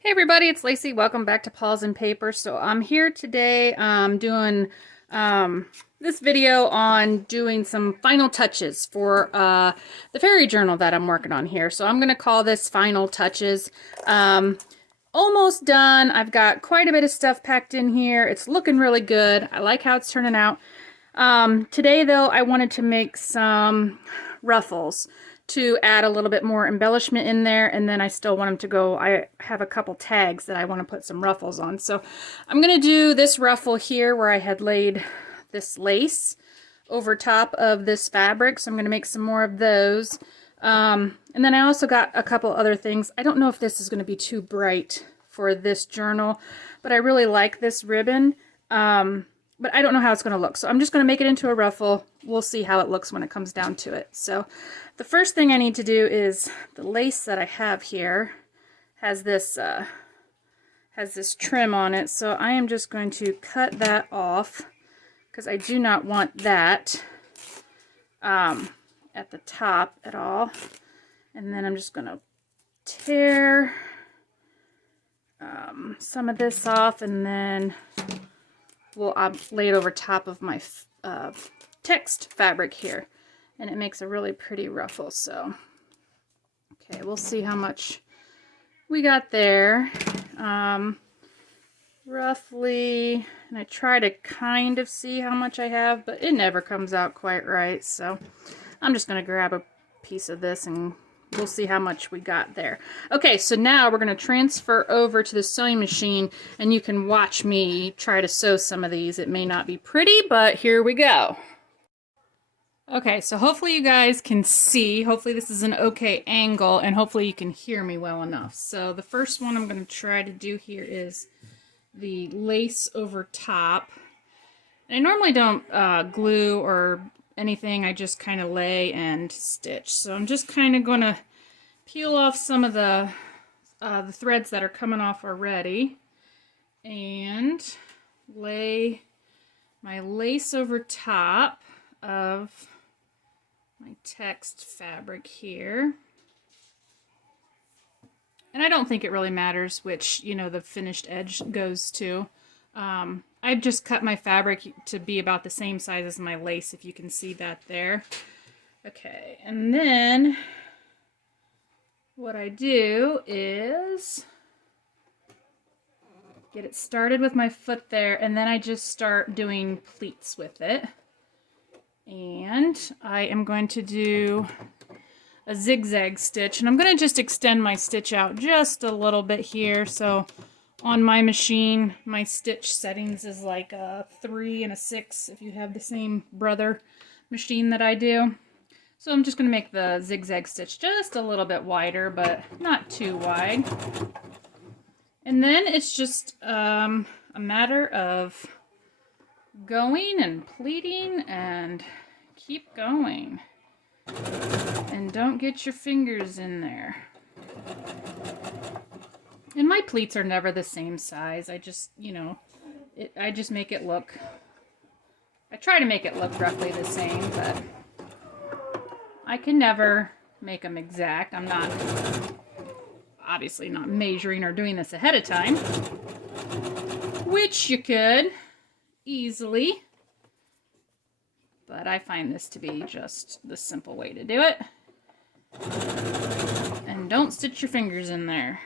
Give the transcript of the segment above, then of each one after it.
Hey everybody, it's Lacey. Welcome back to Paws and Paper. So I'm here today doing this video on doing some final touches for the fairy journal that I'm working on here. So I'm going to call this Final Touches. Almost done. I've got quite a bit of stuff packed in here. It's looking really good. I like how it's turning out. Today though, I wanted to make some ruffles to add a little bit more embellishment in there, and then I still want them to go. I have a couple tags that I want to put some ruffles on. So I'm going to do this ruffle here where I had laid this lace over top of this fabric. So I'm going to make some more of those. And then I also got a couple other things. I don't know if this is going to be too bright for this journal, but I really like this ribbon. But I don't know how it's going to look. So I'm just going to make it into a ruffle. We'll see how it looks when it comes down to it. So the first thing I need to do is the lace that I have here has this trim on it. So I am just going to cut that off because I do not want that at the top at all. And then I'm just going to tear some of this off, and then I'll lay it over top of my text fabric here, and it makes a really pretty ruffle. So okay, we'll see how much we got there. Roughly, and I try to kind of see how much I have, but it never comes out quite right. So I'm just going to grab a piece of this and we'll see how much we got there. Okay, so now we're going to transfer over to the sewing machine, and you can watch me try to sew some of these. It may not be pretty, but here we go. Okay, so hopefully you guys can see. Hopefully this is an okay angle, and hopefully you can hear me well enough. So the first one I'm going to try to do here is the lace over top. And I normally don't glue or anything. I just kind of lay and stitch. So I'm just kind of going to peel off some of the threads that are coming off already and lay my lace over top of my text fabric here. And I don't think it really matters which, the finished edge goes to. I just cut my fabric to be about the same size as my lace, if you can see that there. Okay, and then what I do is get it started with my foot there, and then I just start doing pleats with it. And I am going to do a zigzag stitch, and I'm going to just extend my stitch out just a little bit here. So on my machine, my stitch settings is like a 3 and a 6 if you have the same brother machine that I do. So I'm just going to make the zigzag stitch just a little bit wider, but not too wide. And then it's just a matter of going and pleating and keep going. And don't get your fingers in there. And my pleats are never the same size. I just, I just make it look, I try to make it look roughly the same, but I can never make them exact. I'm not, obviously not measuring or doing this ahead of time, which you could easily, but I find this to be just the simple way to do it. And don't stitch your fingers in there.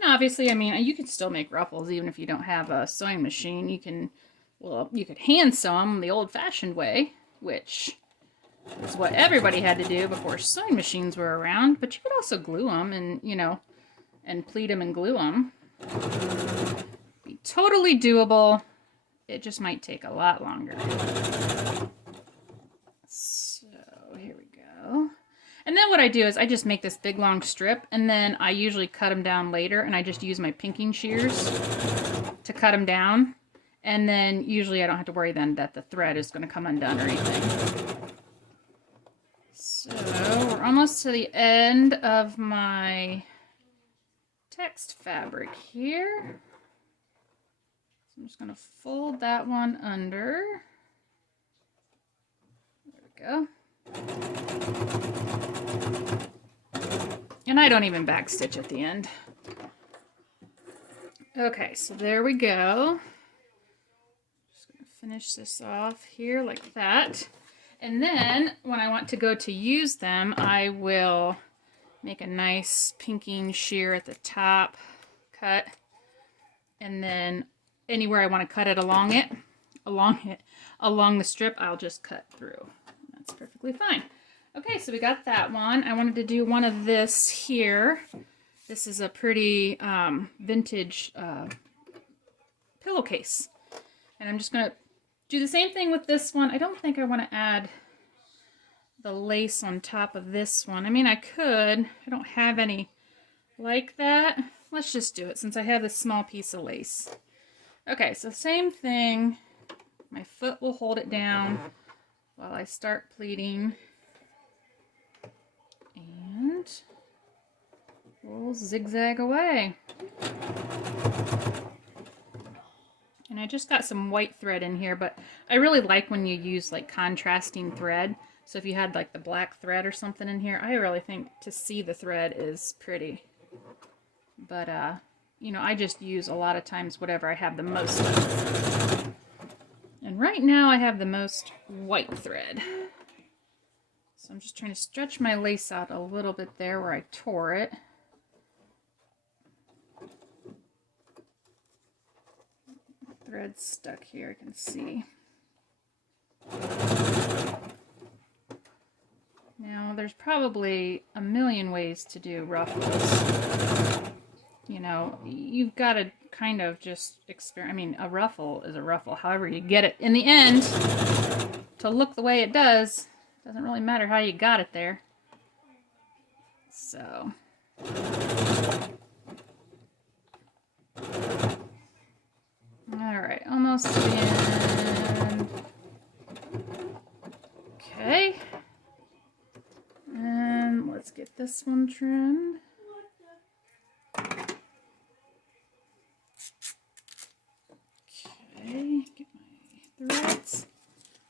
And obviously, I mean, you can still make ruffles even if you don't have a sewing machine. You can, well, you could hand sew them the old-fashioned way, which is what everybody had to do before sewing machines were around. But you could also glue them and, and pleat them and glue them. Be totally doable. It just might take a lot longer. So here we go. And then what I do is I just make this big long strip, and then I usually cut them down later, and I just use my pinking shears to cut them down. And then usually I don't have to worry then that the thread is going to come undone or anything. So we're almost to the end of my text fabric here. So I'm just going to fold that one under. There we go. And I don't even backstitch at the end. Okay, so there we go. Just gonna finish this off here like that. And then when I want to go to use them, I will make a nice pinking shear at the top, cut, and then anywhere I want to cut it along the strip, I'll just cut through. That's perfectly fine. Okay, so we got that one. I wanted to do one of this here. This is a pretty vintage pillowcase. And I'm just going to do the same thing with this one. I don't think I want to add the lace on top of this one. I mean, I could. I don't have any like that. Let's just do it since I have this small piece of lace. Okay, so same thing. My foot will hold it down while I start pleating. And we'll zigzag away. And I just got some white thread in here, but I really like when you use like contrasting thread. So if you had like the black thread or something in here, I really think to see the thread is pretty. But, you know, I just use a lot of times whatever I have the most of. And right now I have the most white thread. So I'm just trying to stretch my lace out a little bit there where I tore it. Thread's stuck here, I can see. Now, there's probably a million ways to do ruffles. You know, you've got to kind of just experiment. I mean, a ruffle is a ruffle. However you get it in the end to look the way it does, doesn't really matter how you got it there. So. Alright, almost to the end. Okay. And let's get this one trimmed. Okay, get my threads.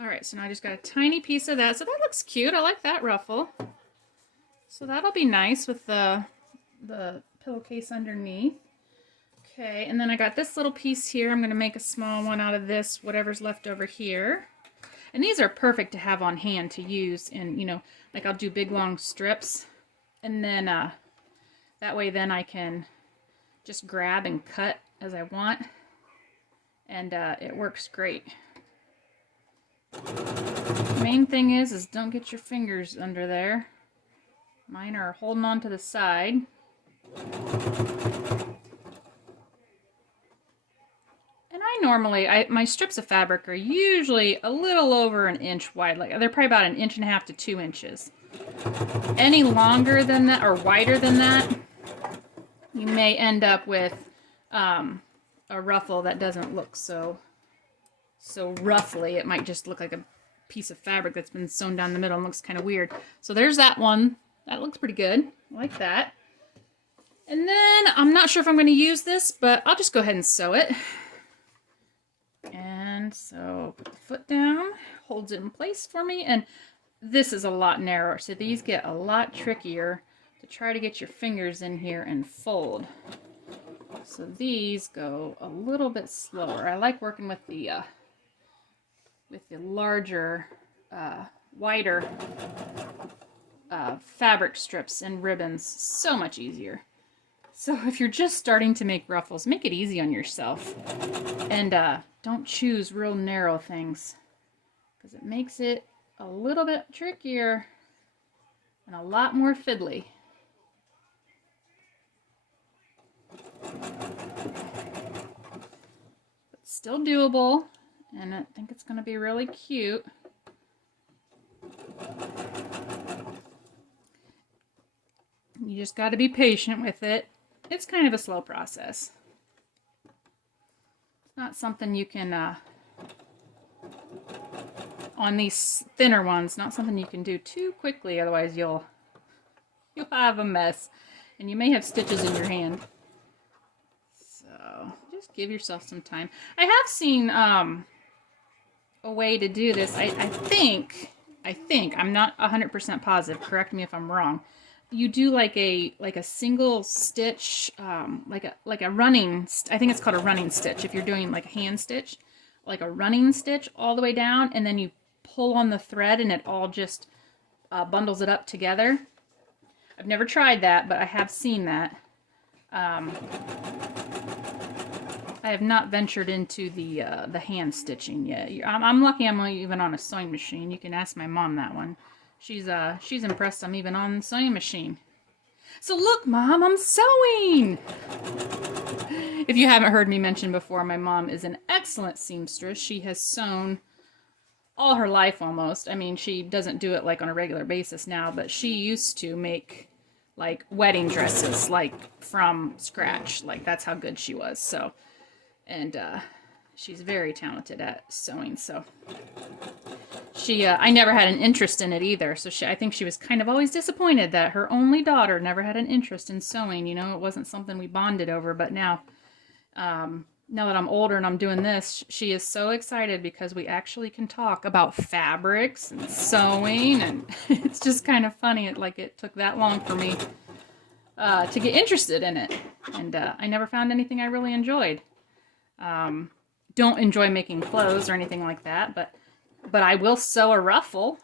Alright, so now I just got a tiny piece of that. So that looks cute. I like that ruffle. So that'll be nice with the pillowcase underneath. Okay, and then I got this little piece here. I'm going to make a small one out of this, whatever's left over here. And these are perfect to have on hand to use in, you know, like I'll do big long strips. And then that way then I can just grab and cut as I want. And it works great. The main thing is don't get your fingers under there. Mine are holding on to the side. Normally, my strips of fabric are usually a little over an inch wide. Like they're probably about 1.5 inches to 2 inches. Any longer than that or wider than that, you may end up with a ruffle that doesn't look so roughly. It might just look like a piece of fabric that's been sewn down the middle and looks kind of weird. So there's that one. That looks pretty good. I like that. And then I'm not sure if I'm going to use this, but I'll just go ahead and sew it. And so put the foot down, holds it in place for me, and this is a lot narrower, so these get a lot trickier to try to get your fingers in here and fold. So these go a little bit slower. I like working with the larger, wider fabric strips and ribbons. So much easier. So if you're just starting to make ruffles, make it easy on yourself. And don't choose real narrow things, because it makes it a little bit trickier and a lot more fiddly. But still doable, and I think it's going to be really cute. You just got to be patient with it. It's kind of a slow process. It's not something you can, on these thinner ones, not something you can do too quickly, otherwise you'll have a mess. And you may have stitches in your hand. So, just give yourself some time. I have seen a way to do this. I think, I'm not 100% positive, correct me if I'm wrong, you do like a single stitch, like a running, I think it's called a running stitch if you're doing like a hand stitch, like a running stitch all the way down, and then you pull on the thread and it all just bundles it up together. I've never tried that, but I have seen that. I have not ventured into the hand stitching yet. I'm lucky I'm even on a sewing machine. You can ask my mom that one. She's impressed I'm even on the sewing machine. So look, Mom, I'm sewing! If you haven't heard me mention before, my mom is an excellent seamstress. She has sewn all her life almost. I mean, she doesn't do it like on a regular basis now, but she used to make like wedding dresses like from scratch. Like that's how good she was. So, and she's very talented at sewing. So I never had an interest in it either. So I think she was kind of always disappointed that her only daughter never had an interest in sewing. You know, it wasn't something we bonded over. But now, now that I'm older and I'm doing this, she is so excited because we actually can talk about fabrics and sewing, and it's just kind of funny. It took that long for me to get interested in it, and I never found anything I really enjoyed. Don't enjoy making clothes or anything like that, but I will sew a ruffle,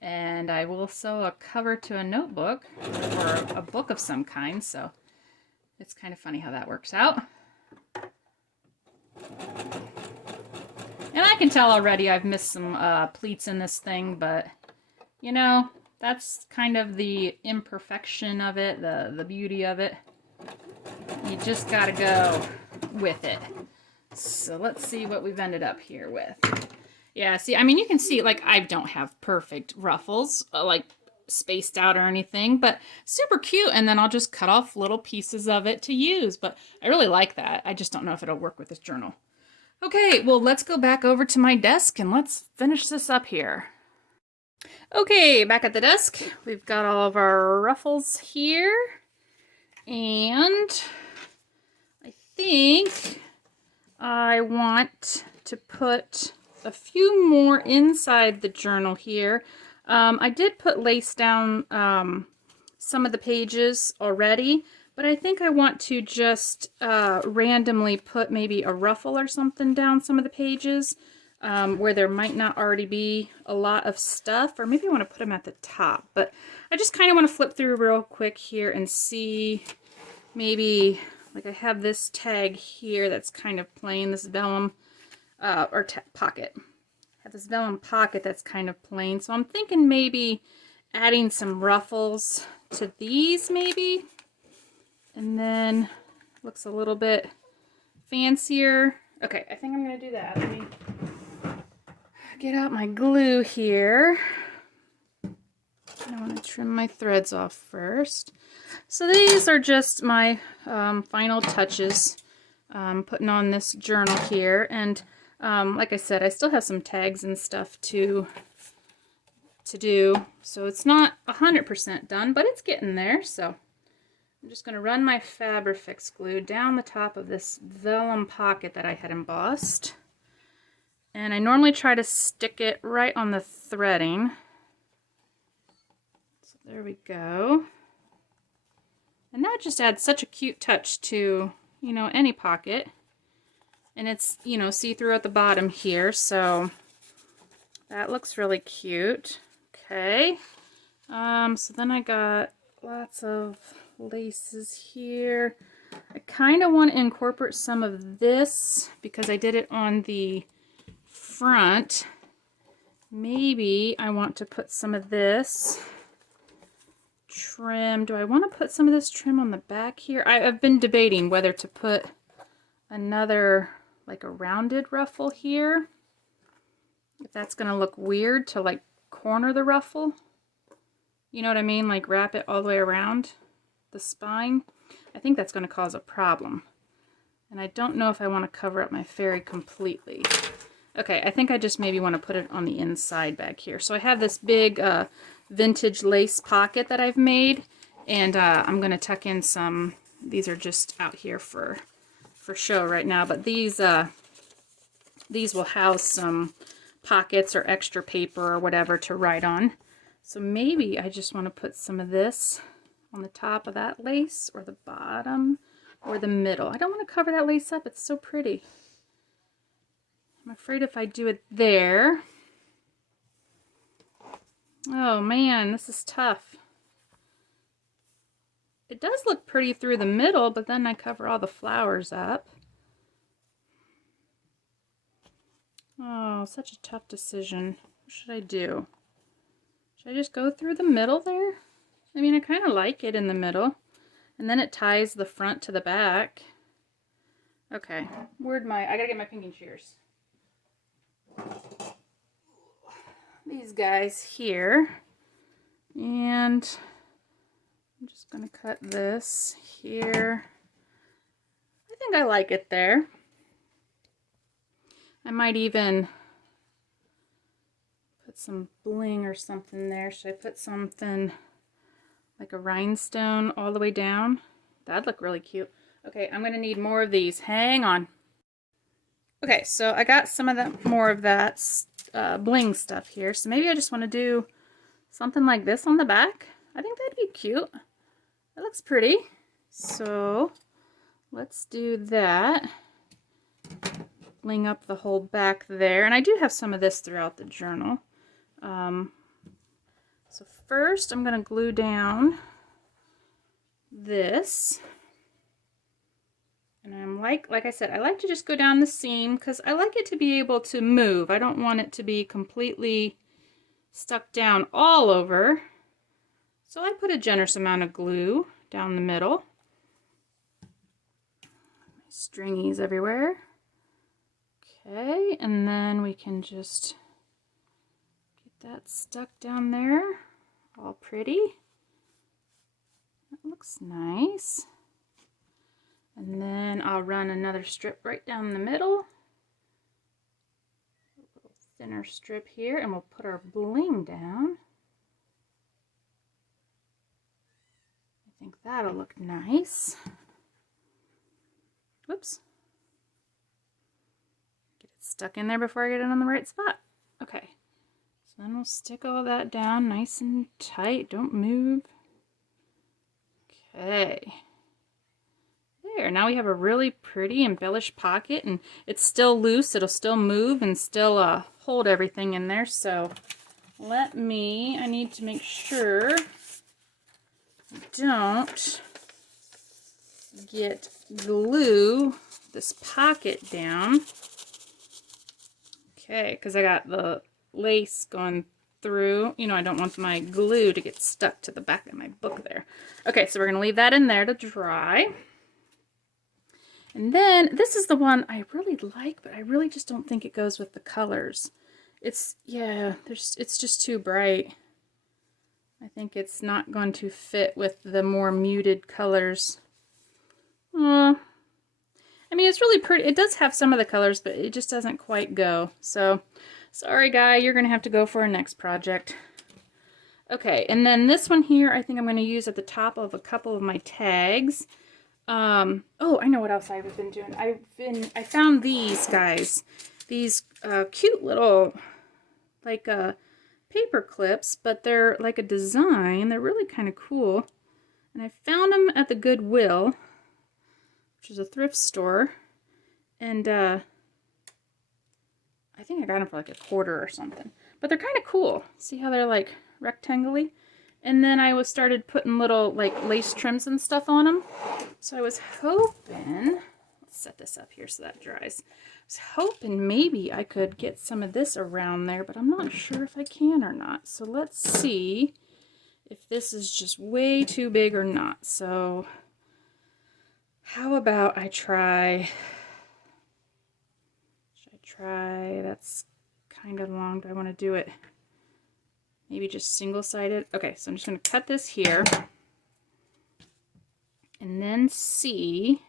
and I will sew a cover to a notebook or a book of some kind, so it's kind of funny how that works out. And I can tell already I've missed some pleats in this thing, but you know, that's kind of the imperfection of it, the beauty of it. You just gotta go with it. So let's see what we've ended up here with. Yeah, see, I mean, you can see, like, I don't have perfect ruffles, like, spaced out or anything, but super cute. And then I'll just cut off little pieces of it to use. But I really like that. I just don't know if it'll work with this journal. Okay, well, let's go back over to my desk and let's finish this up here. Okay, back at the desk, we've got all of our ruffles here. And I think I want to put a few more inside the journal here. I did put lace down some of the pages already, but I think I want to just randomly put maybe a ruffle or something down some of the pages where there might not already be a lot of stuff, or maybe I want to put them at the top. But I just kind of want to flip through real quick here and see maybe, like I have this tag here that's kind of plain, this vellum pocket. I have this vellum pocket that's kind of plain, so I'm thinking maybe adding some ruffles to these maybe, and then looks a little bit fancier. Okay, I think I'm gonna do that. Let me get out my glue here. I want to trim my threads off first. So these are just my final touches putting on this journal here, and like I said, I still have some tags and stuff to do, so it's not 100% done, but it's getting there. So I'm just going to run my Fabrifix glue down the top of this vellum pocket that I had embossed, and I normally try to stick it right on the threading. So there we go. And that just adds such a cute touch to, you know, any pocket. And it's, you know, see-through at the bottom here, so that looks really cute. Okay. So then I got lots of laces here. I kind of want to incorporate some of this because I did it on the front. Maybe I want to put some of this trim. Do I want to put some of this trim on the back here? I've been debating whether to put another, like a rounded ruffle here. If that's going to look weird to like corner the ruffle. You know what I mean? Like wrap it all the way around the spine. I think that's going to cause a problem. And I don't know if I want to cover up my fairy completely. Okay, I think I just maybe want to put it on the inside back here. So I have this big vintage lace pocket that I've made, and I'm going to tuck in some, these are just out here for show right now, but these will house some pockets or extra paper or whatever to write on. So maybe I just want to put some of this on the top of that lace or the bottom or the middle. I don't want to cover that lace up. It's so pretty. I'm afraid if I do it there. Oh man, this is tough. It does look pretty through the middle, but then I cover all the flowers up. Oh, such a tough decision. What should I do? Should I just go through the middle there? I mean, I kind of like it in the middle. And then it ties the front to the back. Okay, I gotta get my pinking shears. These guys here. And I'm just gonna cut this here. I think I like it there. I might even put some bling or something there. Should I put something like a rhinestone all the way down? That'd look really cute. Okay, I'm gonna need more of these. Hang on. Okay, so I got some of that, more of that bling stuff here. So maybe I just want to do something like this on the back. I think that'd be cute. That looks pretty. So let's do that. Bling up the whole back there. And I do have some of this throughout the journal. So first I'm going to glue down this. And I'm like I said, I like to just go down the seam because I like it to be able to move. I don't want it to be completely stuck down all over. So I put a generous amount of glue down the middle. My stringies everywhere. Okay, and then we can just get that stuck down there, all pretty. That looks nice. And then I'll run another strip right down the middle. A little thinner strip here, and we'll put our bling down. I think that'll look nice. Whoops. Get it stuck in there before I get it on the right spot. Okay. So then we'll stick all that down nice and tight. Don't move. Okay. There, now we have a really pretty embellished pocket, and it's still loose. It'll still move and still hold everything in there. So I need to make sure I don't glue this pocket down. Okay, because I got the lace going through. You know, I don't want my glue to get stuck to the back of my book there. Okay, so we're going to leave that in there to dry. And then this is the one I really like, but I really just don't think it goes with the colors. It's just too bright. I think it's not going to fit with the more muted colors. I mean, it's really pretty. It does have some of the colors, but it just doesn't quite go. So, sorry, guy, you're going to have to go for our next project. Okay, and then this one here, I think I'm going to use at the top of a couple of my tags. Oh, I know what else I've been doing. I found these guys. These cute little, like, paper clips, but they're like a design. They're really kind of cool. And I found them at the Goodwill, which is a thrift store. And I think I got them for like $1 or something. But they're kind of cool. See how they're like rectangly? And then I started putting little like lace trims and stuff on them. So I was hoping, let's set this up here so that dries. I was hoping maybe I could get some of this around there, but I'm not sure if I can or not. So let's see if this is just way too big or not. So how about I try, that's kind of long. Do I want to do it maybe just single-sided? Okay, so I'm just going to cut this here and then see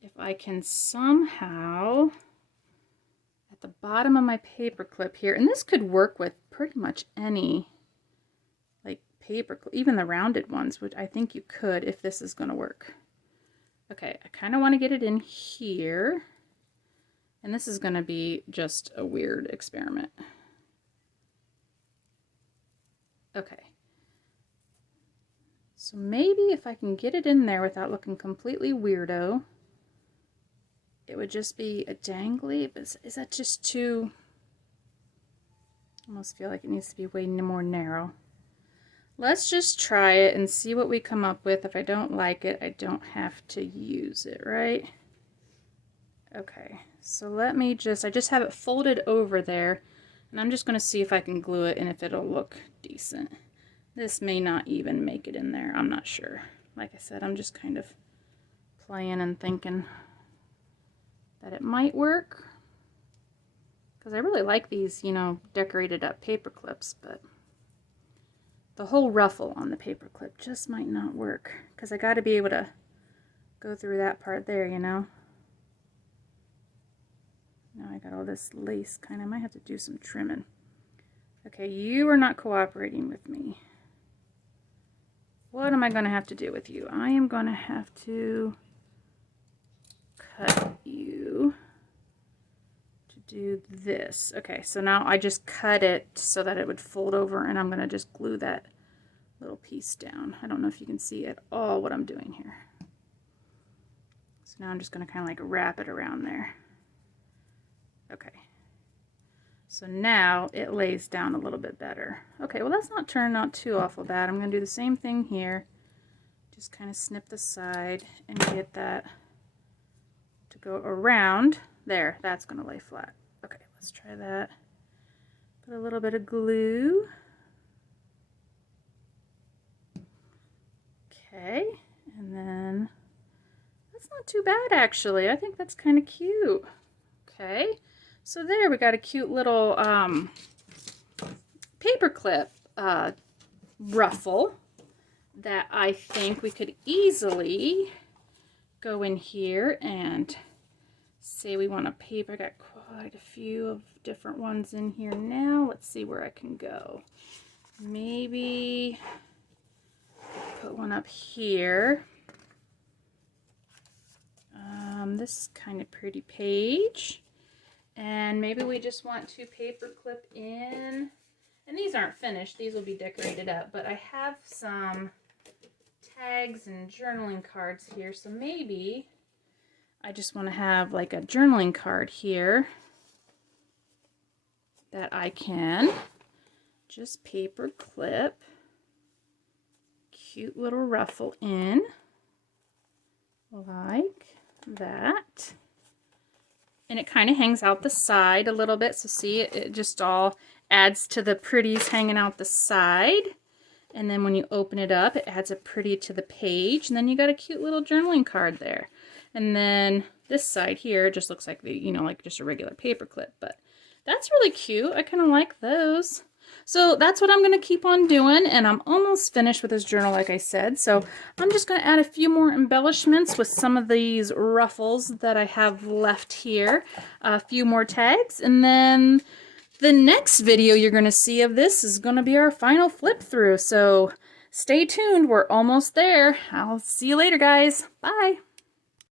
if I can somehow, at the bottom of my paper clip here, and this could work with pretty much any like paper clip, even the rounded ones, which I think you could if this is going to work. Okay, I kind of want to get it in here, and this is going to be just a weird experiment. So maybe if I can get it in there without looking completely weirdo, it would just be a dangly, but is that just too, I almost feel like it needs to be way more narrow. Let's just try it and see what we come up with. If I don't like it, I don't have to use it, right? Okay, so let me just, I just have it folded over there, and I'm just going to see if I can glue it and if it'll look decent. This may not even make it in there, I'm not sure. Like I said, I'm just kind of playing and thinking that it might work. Because I really like these, you know, decorated up paper clips, but the whole ruffle on the paper clip just might not work. Because I got to be able to go through that part there, you know. Now I got all this lace kind of, I might have to do some trimming. Okay, you are not cooperating with me. What am I going to have to do with you? I am going to have to cut you to do this. Okay, so now I just cut it so that it would fold over, and I'm going to just glue that little piece down. I don't know if you can see at all what I'm doing here. So now I'm just going to kind of like wrap it around there. Okay. So now it lays down a little bit better. Okay, well that's not turning out too awful bad. I'm going to do the same thing here. Just kind of snip the side and get that to go around. There, that's going to lay flat. Okay, let's try that. Put a little bit of glue. Okay, and then that's not too bad actually. I think that's kind of cute. Okay. So there we got a cute little paper clip ruffle that I think we could easily go in here and say we want a paper. I got quite a few of different ones in here now. Let's see where I can go. Maybe put one up here. This kind of pretty page. And maybe we just want to paper clip in, and these aren't finished, these will be decorated up, but I have some tags and journaling cards here, so maybe I just want to have like a journaling card here that I can just paper clip, cute little ruffle in, like that. And it kind of hangs out the side a little bit, so see, it just all adds to the pretties hanging out the side. And then when you open it up, it adds a pretty to the page, and then you got a cute little journaling card there. And then this side here just looks like the, you know, like just a regular paper clip, but that's really cute. I kind of like those. So that's what I'm going to keep on doing, and I'm almost finished with this journal, like I said. So I'm just going to add a few more embellishments with some of these ruffles that I have left here, a few more tags, and then the next video you're going to see of this is going to be our final flip through. So stay tuned, we're almost there. I'll see you later, guys. Bye.